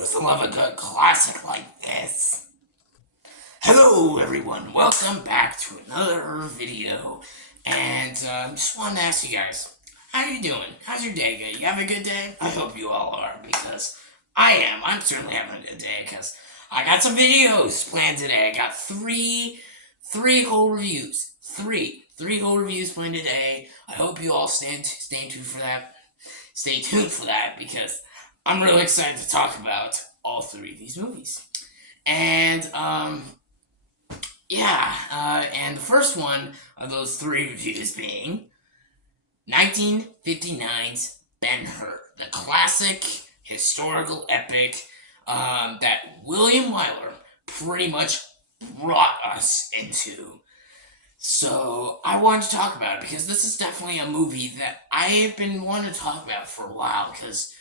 does love a good classic like this? Hello everyone, welcome back to another video. And just wanted to ask you guys, how you doing? How's your day going? You have a good day? I hope you all are, because I am. I'm certainly having a good day, because I got some videos planned today. I got three whole reviews. Three whole reviews planned today. I hope you all stay tuned for that. Stay tuned for that, because I'm really excited to talk about all three of these movies. And, and the first one of those three reviews being 1959's Ben-Hur, the classic historical epic that William Wyler pretty much brought us into. So I wanted to talk about it because this is definitely a movie that I have been wanting to talk about for a while, because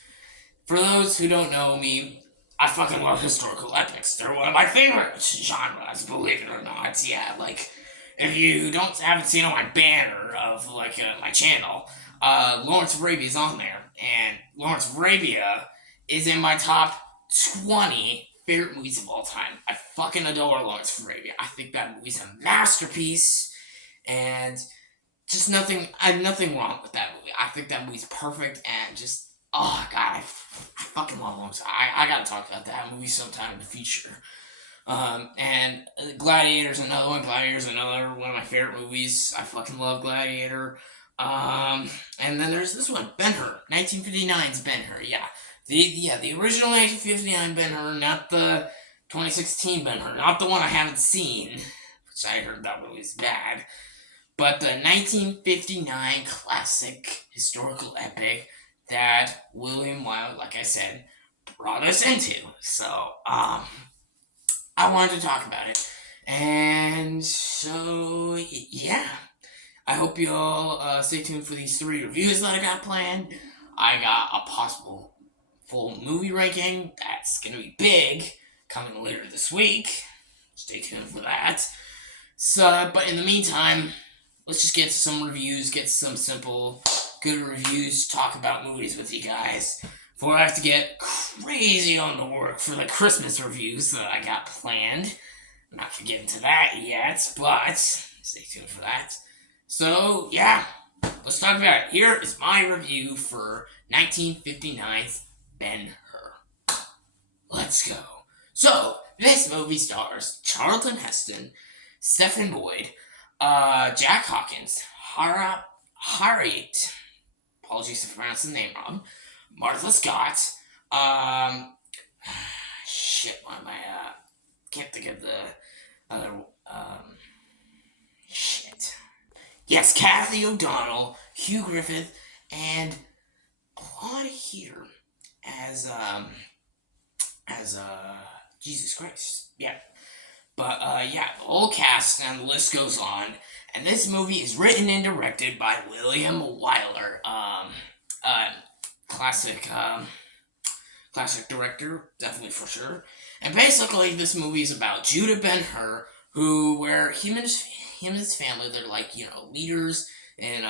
for those who don't know me, I fucking love historical epics. They're one of my favorite genres, believe it or not. Yeah, like, if you haven't seen on my banner of, my channel, Lawrence of Arabia is on there. And Lawrence of Arabia is in my top 20 favorite movies of all time. I fucking adore Lawrence of Arabia. I think that movie's a masterpiece. And just nothing wrong with that movie. I think that movie's perfect and just, oh god, I fucking love Lawrence. I gotta talk about that movie sometime in the future. And Gladiator's another one. Gladiator's another one of my favorite movies. I fucking love Gladiator. And then there's this one, Ben-Hur, 1959's Ben-Hur. Yeah, the original 1959 Ben-Hur, not the 2016 Ben-Hur, not the one I haven't seen, which I heard that movie's bad, but the 1959 classic historical epic that William Wyler, like I said, brought us into. So, I wanted to talk about it. And so, yeah. I hope you all stay tuned for these three reviews that I got planned. I got a possible full movie ranking that's going to be big coming later this week. Stay tuned for that. So, but in the meantime, let's just get to some reviews, get some simple, good reviews, talk about movies with you guys before I have to get crazy on the work for the Christmas reviews that I got planned. I'm not going to get into that yet, but stay tuned for that. So, yeah, let's talk about it. Here is my review for 1959's Ben-Hur. Let's go. So, this movie stars Charlton Heston, Stephen Boyd, Jack Hawkins, Harriet, apologies if I pronounced the name wrong, Martha Scott, shit, why am I, can't think of the other, shit. Yes, Kathy O'Donnell, Hugh Griffith, and Claude Heater as Jesus Christ. Yeah. But, the whole cast and the list goes on. And this movie is written and directed by William Wyler. Classic director, definitely for sure. And basically, this movie is about Judah Ben-Hur, where him and his family, they're like, leaders and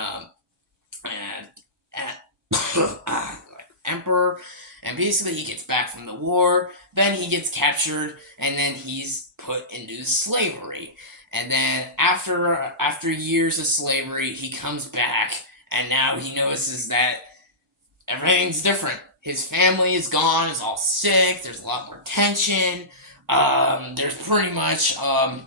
emperor, and basically he gets back from the war, then he gets captured, and then he's put into slavery. And then after years of slavery, he comes back, and now he notices that everything's different. His family is gone, is all sick, there's a lot more tension, there's pretty much a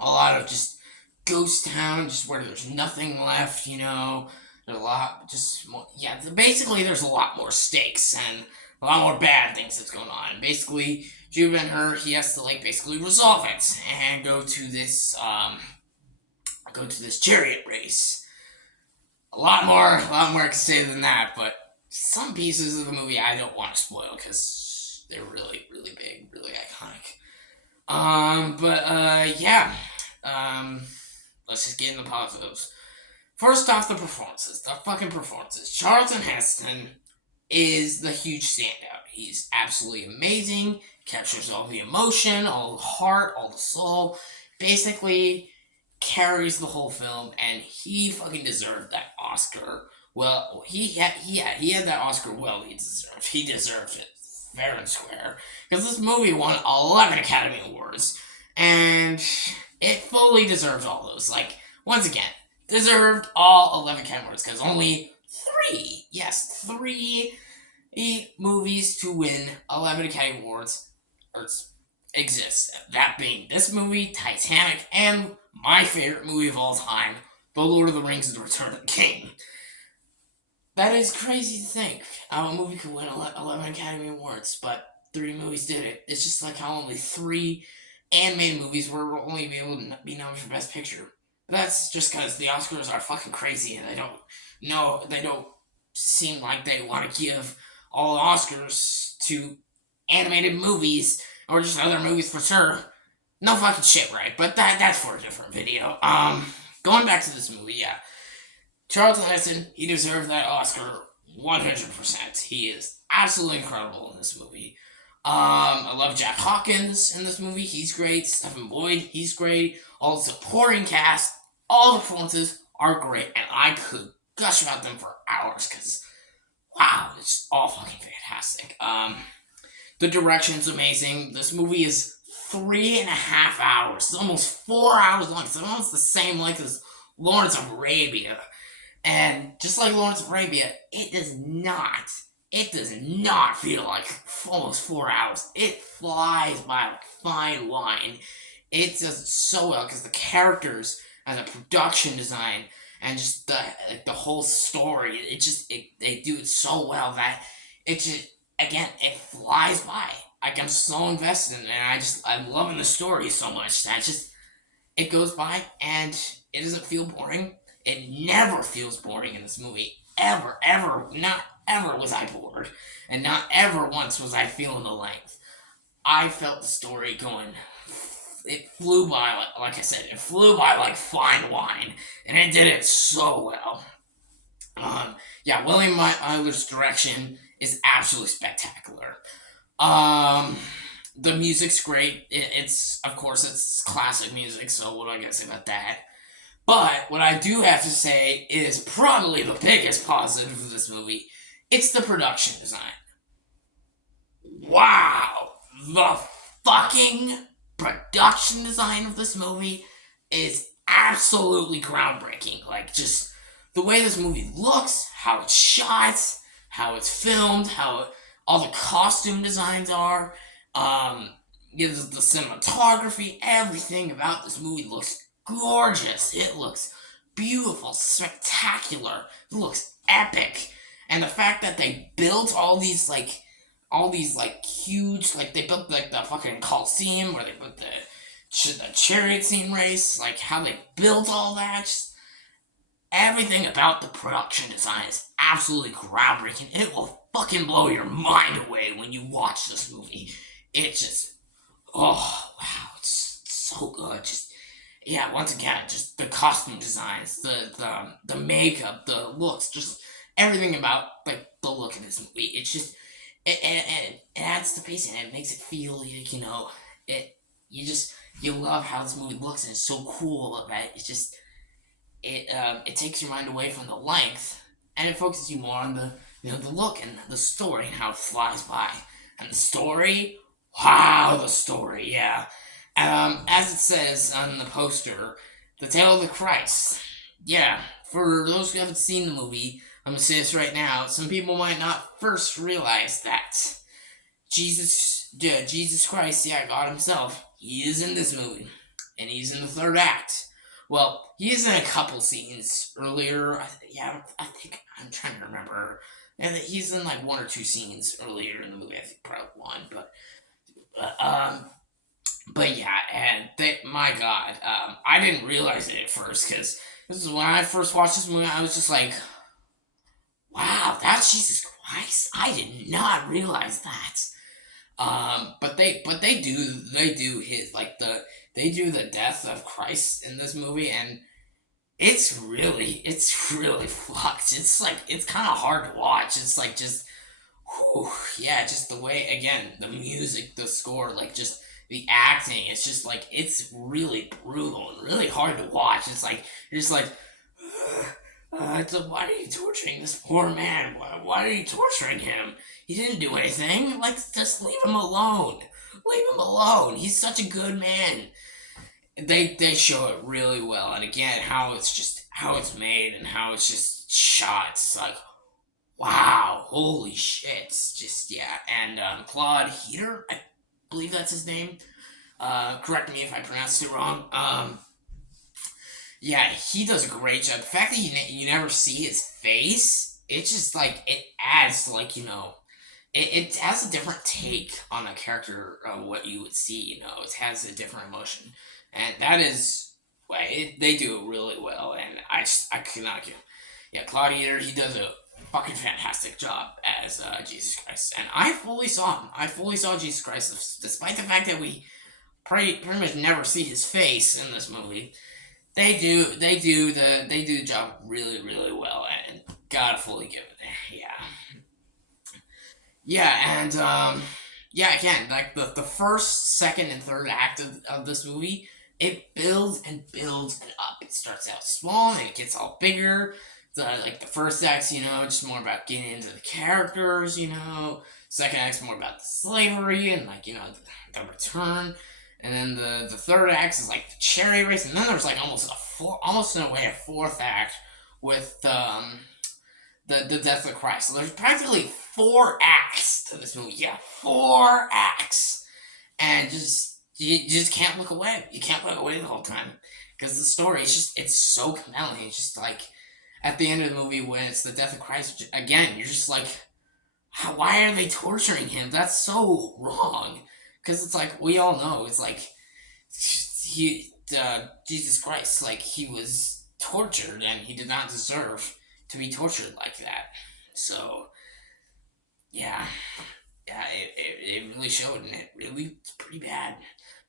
lot of just ghost town, just where there's nothing left, there's a lot, just more, basically there's a lot more stakes, and a lot more bad things that's going on. And basically, Judah Ben-Hur, he has to, basically resolve it, and go to this chariot race. A lot more I can say than that, but some pieces of the movie I don't want to spoil, because they're really, really big, really iconic. Let's just get into the positives. First off, the fucking performances. Charlton Heston is the huge standout. He's absolutely amazing, captures all the emotion, all the heart, all the soul, basically carries the whole film, and he fucking deserved that Oscar. Well, he had that Oscar well deserved. He deserved it fair and square. Because this movie won 11 Academy Awards, and it fully deserves all those. Like, once again, deserved all 11 Academy Awards, because only three, yes, three movies to win 11 Academy Awards exist. That being this movie, Titanic, and my favorite movie of all time, The Lord of the Rings: The Return of the King. That is crazy to think. A movie could win 11 Academy Awards, but three movies did it. It's just like how only three animated movies were only able to be nominated for Best Picture. But that's just because the Oscars are fucking crazy and they don't seem like they want to give all the Oscars to animated movies or just other movies for sure. No fucking shit, right? But that's for a different video. Going back to this movie, yeah. Charlton Heston, he deserved that Oscar 100%. He is absolutely incredible in this movie. I love Jack Hawkins in this movie. He's great. Stephen Boyd, he's great. All the supporting cast, all the performances are great. And I could gush about them for hours because, wow, it's all fucking fantastic. The direction's amazing. This movie is 3.5 hours. It's almost 4 hours long. It's almost the same length as Lawrence of Arabia. And just like Lawrence of Arabia, it does not feel like almost 4 hours. It flies by like fine wine. It does it so well because the characters and the production design and just the whole story, they do it so well that it just, again, it flies by. Like, I'm so invested in it, and I'm loving the story so much that it goes by and it doesn't feel boring. It never feels boring in this movie. Ever, not ever was I bored. And not ever once was I feeling the length. I felt the story going, it flew by, like I said, it flew by like fine wine. And it did it so well. Yeah, William Wyler's direction is absolutely spectacular. The music's great. Of course, it's classic music, so what do I gotta say about that? But what I do have to say is probably the biggest positive of this movie. It's the production design. Wow! The fucking production design of this movie is absolutely groundbreaking. Like, just the way this movie looks, how it's shot, how it's filmed, how all the costume designs are, the cinematography, everything about this movie looks gorgeous. It looks beautiful, spectacular. It looks epic. And the fact that they built all these huge, like they built like the fucking Coliseum where they put the chariot scene race, like how they built all that. Just everything about the production design is absolutely groundbreaking. It will fucking blow your mind away when you watch this movie. It just, oh wow, it's so good. Just, yeah, once again, just the costume designs, the makeup, the looks, just everything about like the look of this movie. It's just it adds the pace and it makes it feel like, you love how this movie looks and it's so cool that it's just it takes your mind away from the length and it focuses you more on the look and the story and how it flies by. And the story, wow, the story, yeah. As it says on the poster, the tale of the Christ. Yeah, for those who haven't seen the movie, I'm gonna say this right now. Some people might not first realize that Jesus Christ, yeah, God Himself, He is in this movie, and He's in the third act. Well, He is in a couple scenes earlier. I think I'm trying to remember. And He's in like one or two scenes earlier in the movie. I think probably one, but yeah, and my God, I didn't realize it at first because this is when I first watched this movie. I was just like, wow, that's Jesus Christ. I did not realize that. But they do his they do the death of Christ in this movie, and it's really fucked. It's like it's kind of hard to watch. It's like just, whew, yeah, just the way again the music, the score, like just the acting. It's just like it's really brutal and really hard to watch. It's like you're just like. Why are you torturing this poor man? Why are you torturing him? He didn't do anything. Like, just leave him alone. Leave him alone. He's such a good man. They show it really well, and again, how it's made and how it's just shot. It's like, wow, holy shit. It's just, yeah. And Claude Heater, I believe that's his name. Correct me if I pronounced it wrong. Yeah, he does a great job. The fact that you never see his face, it's just like, it adds to, like, it has a different take on a character of what you would see, it has a different emotion. And that is, well, they do it really well, and I cannot give. Yeah, Claude Eater, he does a fucking fantastic job as Jesus Christ. And I fully saw him. I fully saw Jesus Christ, despite the fact that we pretty much never see his face in this movie. They do the job really, really well, and gotta fully give it. Yeah, and yeah, again, like the first, second, and third act of this movie, it builds and builds and up. It starts out small and it gets all bigger. The first act's, just more about getting into the characters. Second act's more about the slavery and the return. And then the third act is like the cherry race, and then there's like almost in a way a fourth act with the death of Christ. So there's practically 4 acts to this movie. Yeah, 4 acts, and you just can't look away. You can't look away the whole time because the story it's so compelling. It's just like at the end of the movie when it's the death of Christ again, you're just like, why are they torturing him? That's so wrong. Because it's like, we all know, it's like, Jesus Christ, like, he was tortured and he did not deserve to be tortured like that. So, yeah, it really showed, and it's pretty bad.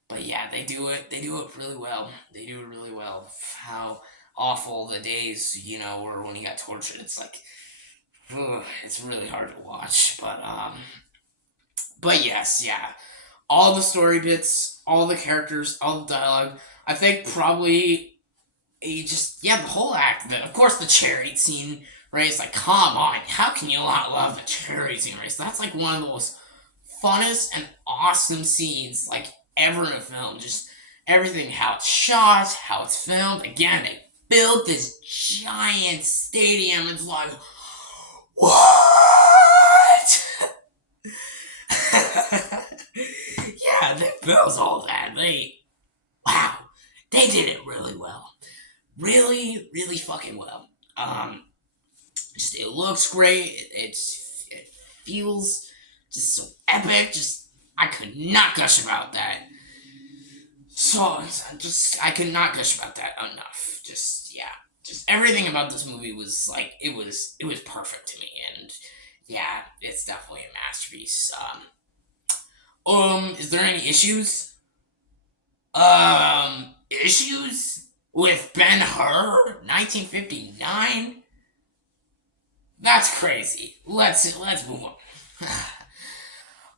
But yeah, they do it really well. They do it really well. How awful the days, were when he got tortured. It's like, it's really hard to watch. But yes, yeah. All the story bits, all the characters, all the dialogue. I think probably the whole act. Of course, the chariot scene, right? It's like, come on, how can you not love the chariot scene, right? So that's like one of the most funnest and awesome scenes like ever in a film. Just everything, how it's shot, how it's filmed. Again, they built this giant stadium. It's like, what? Yeah, they built all that. Wow, they did it really well. Really, really fucking well. Just it looks great. It feels just so epic. Just I could not gush about that. So I could not gush about that enough. Just everything about this movie was like it was perfect to me, and yeah, it's definitely a masterpiece. Is there any issues? Issues with Ben-Hur, 1959? That's crazy. Let's move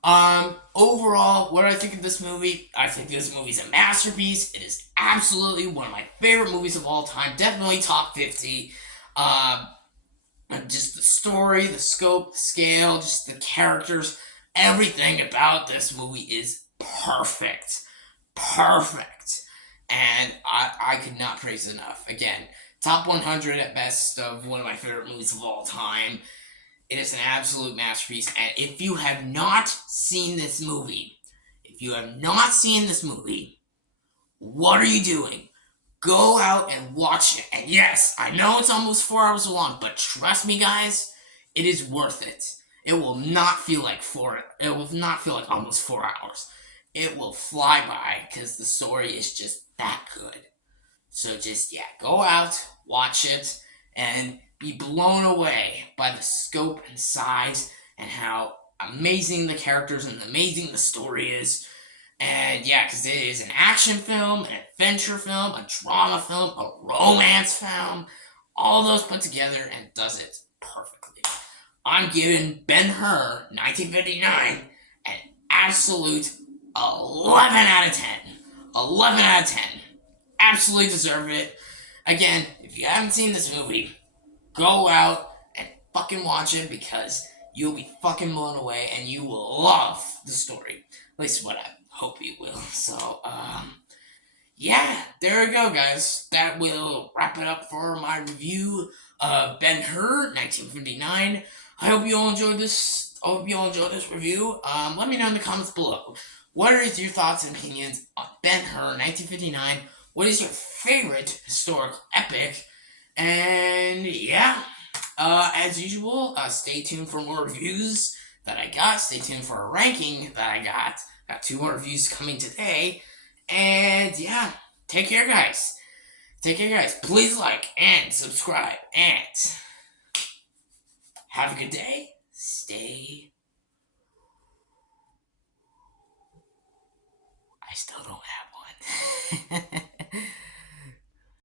on. Overall, what do I think of this movie? I think this movie's a masterpiece. It is absolutely one of my favorite movies of all time. Definitely top 50. Just the story, the scope, the scale, just the characters. Everything about this movie is perfect. Perfect. And I could not praise it enough. Again, top 100 at best of one of my favorite movies of all time. It is an absolute masterpiece. And if you have not seen this movie, what are you doing? Go out and watch it. And yes, I know it's almost 4 hours long, but trust me, guys, it is worth it. It will not feel like almost 4 hours. It will fly by because the story is just that good. So just, go out, watch it, and be blown away by the scope and size and how amazing the characters and amazing the story is. And because it is an action film, an adventure film, a drama film, a romance film, all those put together, and does it perfectly. I'm giving Ben-Hur, 1959, an absolute 11 out of 10. 11 out of 10. Absolutely deserve it. Again, if you haven't seen this movie, go out and fucking watch it because you'll be fucking blown away and you will love the story. At least what I hope you will. So, yeah, there we go, guys. That will wrap it up for my review of Ben-Hur, 1959. I hope you all enjoyed this. I hope you all enjoyed this review. Let me know in the comments below. What are your thoughts and opinions on Ben-Hur, 1959? What is your favorite historical epic? And yeah, as usual, stay tuned for more reviews that I got. Stay tuned for a ranking that I got. Got 2 more reviews coming today. And yeah, take care, guys. Take care, guys. Please like and subscribe. And have a good day. Stay. I still don't have one.